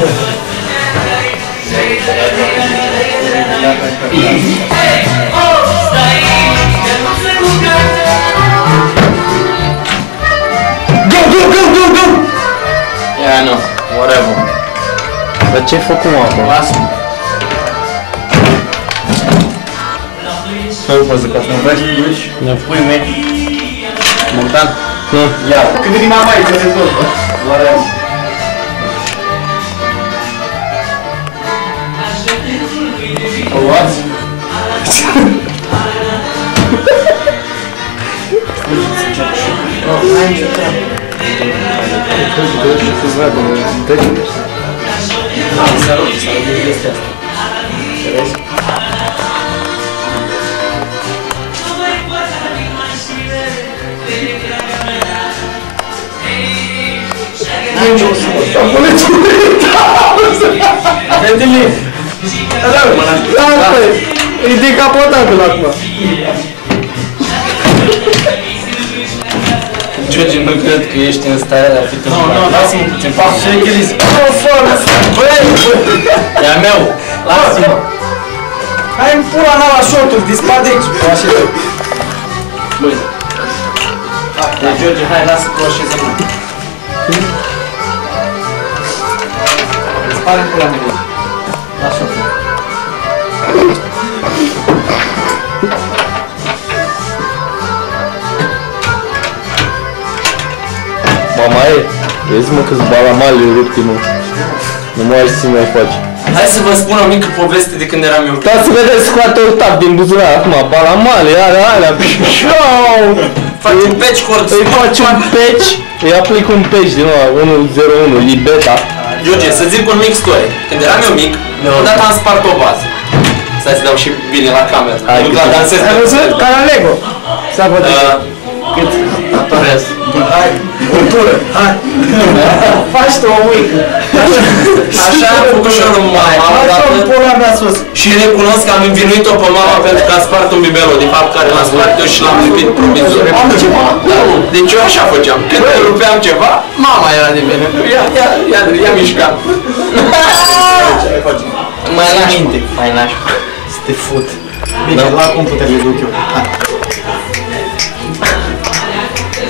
Go! Yeah, I know. Whatever. Dar ce-ai făcut, mă, acolo? Lasă-mă. Fă o poză ca să mă vrei să te duci? Ne pui mei. Bogdan? Nu. Ia. Când veni mama aici, te tot. Whatever. What? Să-ți vadă, dă-te. Salut din chestia asta. Înțelegi? N-ai ce o să mă stau. Vede-mi! Lasă! E decapotatul acum. George, nu cred că ești în starea de a fi tâmplat. Nu, lasă-mă puțin. Ce cheliți? Băi! E a meu! Lasă-mă! Hai-mi pula mea la shoturi, dispar de aici. Băi! Deci, George, hai, lasă că o așezăm. Dispare-mi pula mea. Lasă-o. Mama e, vezi mă că-s balamale rupti, mă. Nu mai ai să mai faci. Hai să vă spun o mică poveste de când eram eu. Da, să vedeți, scoate o tap din buzunar acum, balamale, alea, șau! Faci un patch cord. Îi faci un patch, îi aplic un patch din ăla, 101, Libeta. George, să zic un mic story. Când eram eu mic, odată am spart o bază. Stai să dau și bine la cameră. Hai, Nu la dansez. ai văzut? Ca la Lego. S-a văzut. Cât? Datorez. Hai, cultură, hai. Faci tu o mică. Așa am făcut și eu lui mama odată. Pula mea sus. Și recunosc că am învinuit-o pe mama pentru că a spart un bibelou, de fapt care l-am spart eu și l-am lipit provizor. Deci eu așa făceam. Când rupeam ceva, mama era de bine. Ia mișcam. Mai lași. Mai lași. Să te fut. Bine, la computer le duc eu.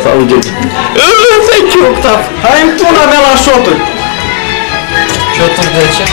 Salut, George. Thank you, Octav. Hai-mi pula mea la shoturi. Shoturi de ce?